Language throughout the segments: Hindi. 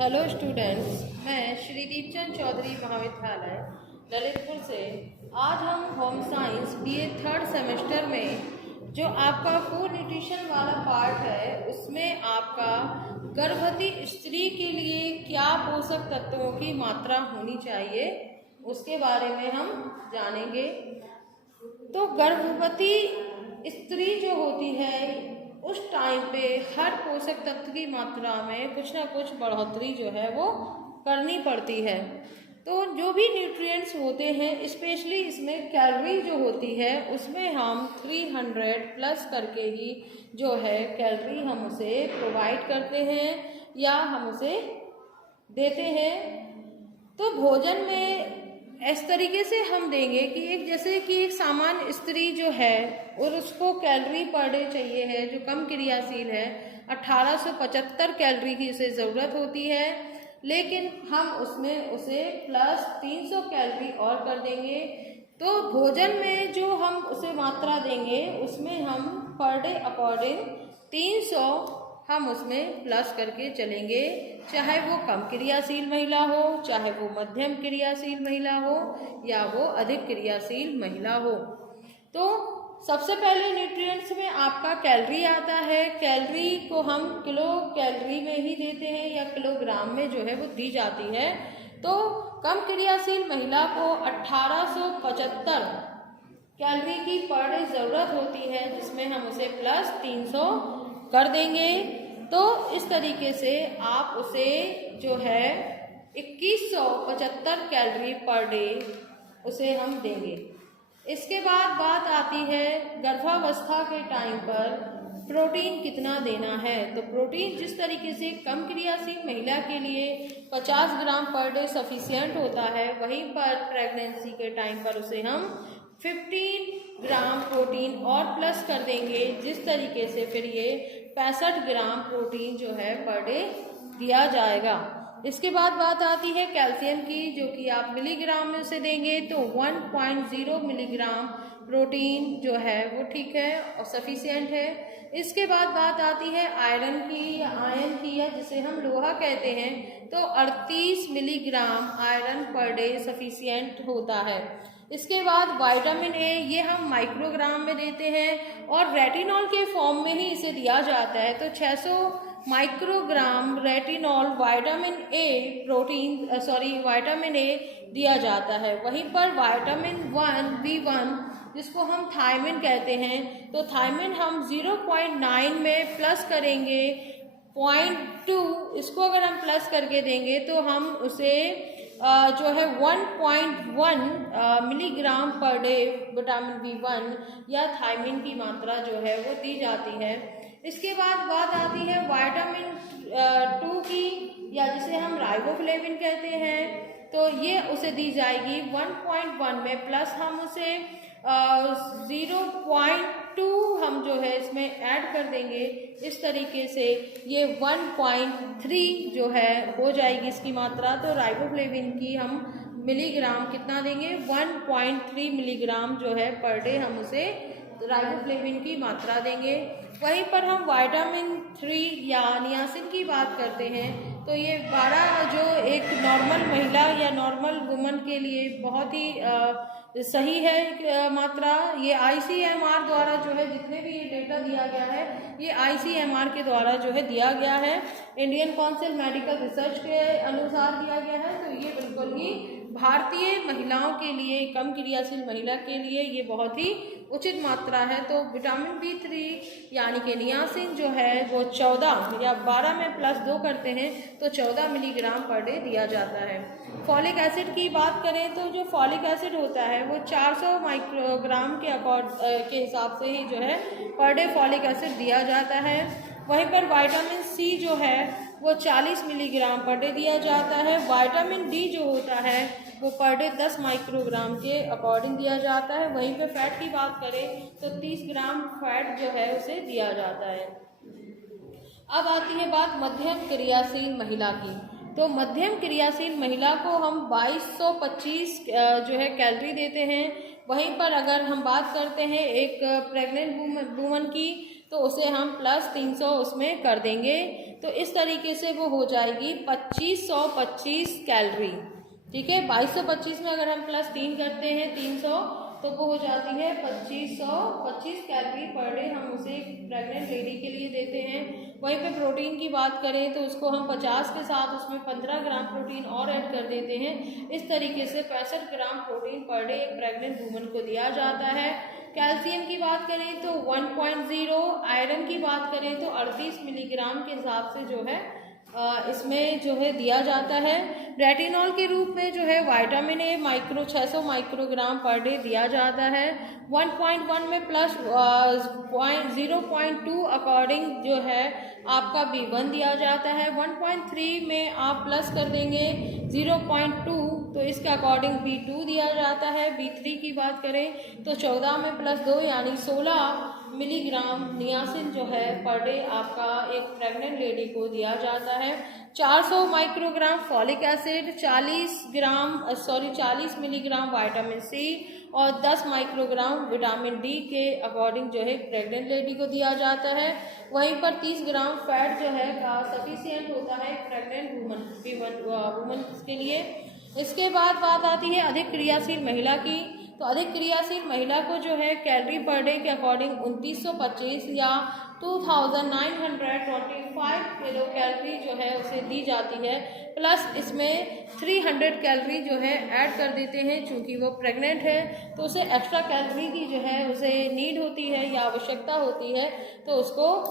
हेलो स्टूडेंट्स, मैं श्री दीपचंद चौधरी महाविद्यालय ललितपुर से आज हम home science BA third semester में जो आपका फूड न्यूट्रिशन वाला पार्ट है उसमें आपका गर्भवती स्त्री के लिए क्या पोषक तत्वों की मात्रा होनी चाहिए उसके बारे में हम जानेंगे। तो गर्भवती स्त्री जो होती है उस टाइम पे हर पोषक तत्व की मात्रा में कुछ ना कुछ बढ़ोतरी जो है वो करनी पड़ती है। तो जो भी न्यूट्रिएंट्स होते हैं स्पेशली इसमें कैलोरी जो होती है उसमें हम 300 प्लस करके ही जो है कैलोरी हम उसे प्रोवाइड करते हैं या हम उसे देते हैं। तो भोजन में इस तरीके से हम देंगे कि जैसे कि एक सामान्य स्त्री जो है और उसको कैलोरी पर डे चाहिए है जो कम क्रियाशील है 1875 कैलोरी की उसे ज़रूरत होती है, लेकिन हम उसमें उसे प्लस 300 कैलोरी और कर देंगे। तो भोजन में जो हम उसे मात्रा देंगे उसमें हम पर डे अकॉर्डिंग 300 हम उसमें प्लस करके चलेंगे, चाहे वो कम क्रियाशील महिला हो, चाहे वो मध्यम क्रियाशील महिला हो या वो अधिक क्रियाशील महिला हो। तो सबसे पहले न्यूट्रिएंट्स में आपका कैलोरी आता है। कैलोरी को हम किलो कैलोरी में ही देते हैं या किलोग्राम में जो है वो दी जाती है। तो कम क्रियाशील महिला को 1875 कैलोरी की पर डे ज़रूरत होती है, जिसमें हम उसे प्लस 300 कर देंगे। तो इस तरीके से आप उसे जो है 2175 कैलोरी पर डे उसे हम देंगे। इसके बाद बात आती है गर्भावस्था के टाइम पर प्रोटीन कितना देना है। तो प्रोटीन जिस तरीके से कम क्रियाशील महिला के लिए 50 ग्राम पर डे सफिशिएंट होता है, वहीं पर प्रेगनेंसी के टाइम पर उसे हम 15 ग्राम प्रोटीन और प्लस कर देंगे, जिस तरीके से फिर ये 65 ग्राम प्रोटीन जो है पर डे दिया जाएगा। इसके बाद बात आती है कैल्शियम की, जो कि आप मिलीग्राम में उसे देंगे तो 1.0 मिलीग्राम प्रोटीन जो है वो ठीक है और सफिशिएंट है। इसके बाद बात आती है आयरन की या जिसे हम लोहा कहते हैं, तो 38 milligram iron per day sufficient होता है। इसके बाद विटामिन ए, ये हम माइक्रोग्राम में देते हैं और रेटिनॉल के फॉर्म में ही इसे दिया जाता है। तो 600 माइक्रोग्राम रेटिनॉल विटामिन ए दिया जाता है। वहीं पर विटामिन B1 जिसको हम थायमिन कहते हैं, तो थायमिन हम 0.9 में प्लस करेंगे 0.2, इसको अगर हम प्लस करके देंगे तो हम उसे जो है 1.1 milligram per day vitamin B1 या थायमिन की मात्रा जो है वो दी जाती है। इसके बाद बात आती है विटामिन 2 की, या जिसे हम राइबोफ्लेविन कहते हैं, तो ये उसे दी जाएगी 1.1 में प्लस हम उसे 0.2 हम जो है इसमें ऐड कर देंगे। इस तरीके से ये 1.3 जो है हो जाएगी इसकी मात्रा। तो राइबोफ्लेविन की हम मिलीग्राम कितना देंगे, 1.3 मिलीग्राम जो है पर डे हम उसे राइबोफ्लेविन की मात्रा देंगे। वहीं पर हम विटामिन 3 या नियासिन की बात करते हैं, तो ये 12 जो एक नॉर्मल महिला या नॉर्मल वुमन के लिए बहुत ही सही है मात्रा। ये ICMR द्वारा जो है जितने भी ये डेटा दिया गया है ये ICMR के द्वारा जो है दिया गया है, इंडियन काउंसिल मेडिकल रिसर्च के अनुसार दिया गया है। तो ये बिल्कुल ही भारतीय महिलाओं के लिए, कम क्रियाशील महिला के लिए ये बहुत ही उचित मात्रा है। तो विटामिन B3 यानी कि नियासिन जो है वो 14 या 12 में प्लस 2 करते हैं तो 14 मिलीग्राम पर डे दिया जाता है। फॉलिक एसिड की बात करें तो जो फॉलिक एसिड होता है वो 400 माइक्रोग्राम के हिसाब से ही जो है पर डे फॉलिक एसिड दिया जाता है। वहीं पर विटामिन C जो है वो 40 मिलीग्राम पर डे दिया जाता है। विटामिन D जो होता है वो पर डे 10 माइक्रोग्राम के अकॉर्डिंग दिया जाता है। वहीं पे फैट की बात करें तो 30 ग्राम फैट जो है उसे दिया जाता है। अब आती है बात मध्यम क्रियाशील महिला की। तो मध्यम क्रियाशील महिला को हम 2225 जो है कैलोरी देते हैं। वहीं पर अगर हम बात करते हैं एक प्रेग्नेंट वुमन की, तो उसे हम प्लस 300 उसमें कर देंगे। तो इस तरीके से वो हो जाएगी 2525 कैलोरी। ठीक है, 2225 में अगर हम +3 करते हैं 300, तो वो हो जाती है 2525 कैलोरी पर डे हम उसे प्रेग्नेंट लेडी के लिए देते हैं। वहीं पे प्रोटीन की बात करें तो उसको हम 50 के साथ उसमें 15 ग्राम प्रोटीन और ऐड कर देते हैं। इस तरीके से 65 ग्राम प्रोटीन पर डे एक प्रेग्नेंट वूमन को दिया जाता है। कैल्शियम की बात करें तो 1.0, आयरन की बात करें तो 38 मिलीग्राम के हिसाब से जो है इसमें जो है दिया जाता है। रेटिनॉल के रूप में जो है vitamin A 600 microgram per day दिया जाता है। 1.1 में प्लस 0.2 अकॉर्डिंग जो है आपका B1 दिया जाता है। 1.3 में आप प्लस कर देंगे 0.2, तो इसके अकॉर्डिंग B2 दिया जाता है। B3 की बात करें तो 14 में +2 यानी 16 मिलीग्राम नियासिन जो है पर डे आपका एक प्रेग्नेंट लेडी को दिया जाता है। 400 microgram folic acid, 40 milligram vitamin C और 10 माइक्रोग्राम विटामिन डी के अकॉर्डिंग जो है प्रेग्नेंट लेडी को दिया जाता है। वहीं पर 30 ग्राम फैट जो है सफिशिएंट होता है प्रेग्नेंट वुमन के लिए। इसके बाद बात आती है अधिक क्रियाशील महिला की। तो अधिक क्रियाशील महिला को जो है कैलोरी पर डे के अकॉर्डिंग 2925 या 2925 किलो कैलोरी जो है उसे दी जाती है। प्लस इसमें 300 कैलोरी जो है ऐड कर देते हैं, चूँकि वो प्रेग्नेंट है तो उसे एक्स्ट्रा कैलोरी की जो है उसे नीड होती है या आवश्यकता होती है, तो उसको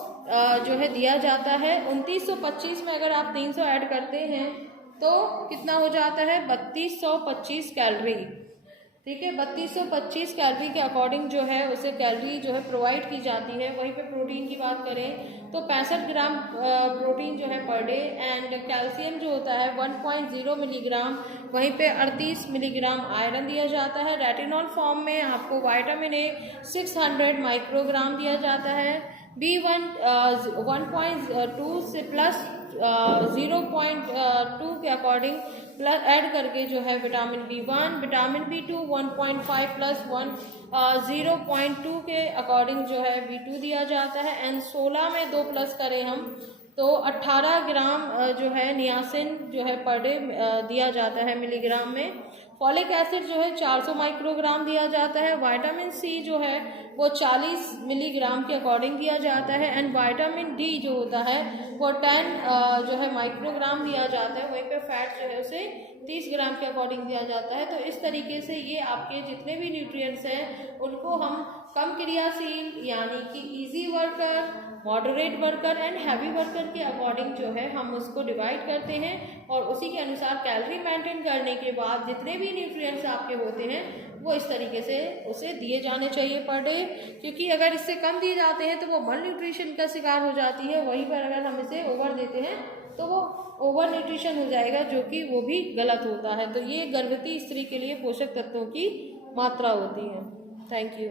जो है दिया जाता है। 2925 में अगर आप 300 ऐड करते हैं तो कितना हो जाता है 3225 कैलोरी। ठीक है, 3225 कैलोरी के अकॉर्डिंग जो है उसे कैलोरी जो है प्रोवाइड की जाती है। वहीं पे प्रोटीन की बात करें तो 65 ग्राम प्रोटीन जो है पर डे एंड कैल्शियम जो होता है 1.0 मिलीग्राम, वहीं पे 38 मिलीग्राम आयरन दिया जाता है। रेटिनॉल फॉर्म में आपको विटामिन ए 600 माइक्रोग्राम दिया जाता है। B1 1.2 से प्लस 0.2 के अकॉर्डिंग प्लस ऐड करके जो है vitamin B1, vitamin B2 1.5 plus 0.2 के अकॉर्डिंग जो है B2 दिया जाता है। एंड 16 में 2 प्लस करें हम तो 18 ग्राम जो है नियासिन जो है पर डे दिया जाता है मिलीग्राम में। फॉलिक एसिड जो है 400 माइक्रोग्राम दिया जाता है। विटामिन सी जो है वो 40 मिलीग्राम के अकॉर्डिंग दिया जाता है। एंड विटामिन डी जो होता है वो 10 जो है माइक्रोग्राम दिया जाता है। वहीं पे फैट जो है उसे 30 ग्राम के अकॉर्डिंग दिया जाता है। तो इस तरीके से ये आपके जितने भी न्यूट्रिएंट्स हैं उनको हम कम क्रियाशील यानी कि easy worker, moderate worker and heavy worker के अकॉर्डिंग जो है हम उसको डिवाइड करते हैं और उसी के अनुसार कैलोरी मेंटेन करने के बाद जितने भी न्यूट्रिएंट्स आपके होते हैं वो इस तरीके से उसे दिए जाने चाहिए पर डे, क्योंकि अगर इससे कम दिए जाते हैं तो वो मल न्यूट्रिशन का शिकार हो जाती है। वहीं पर अगर हम इसे ओवर देते हैं तो वो ओवर न्यूट्रिशन हो जाएगा, जो कि वो भी गलत होता है। तो ये गर्भवती स्त्री के लिए पोषक तत्वों की मात्रा होती है। Thank you.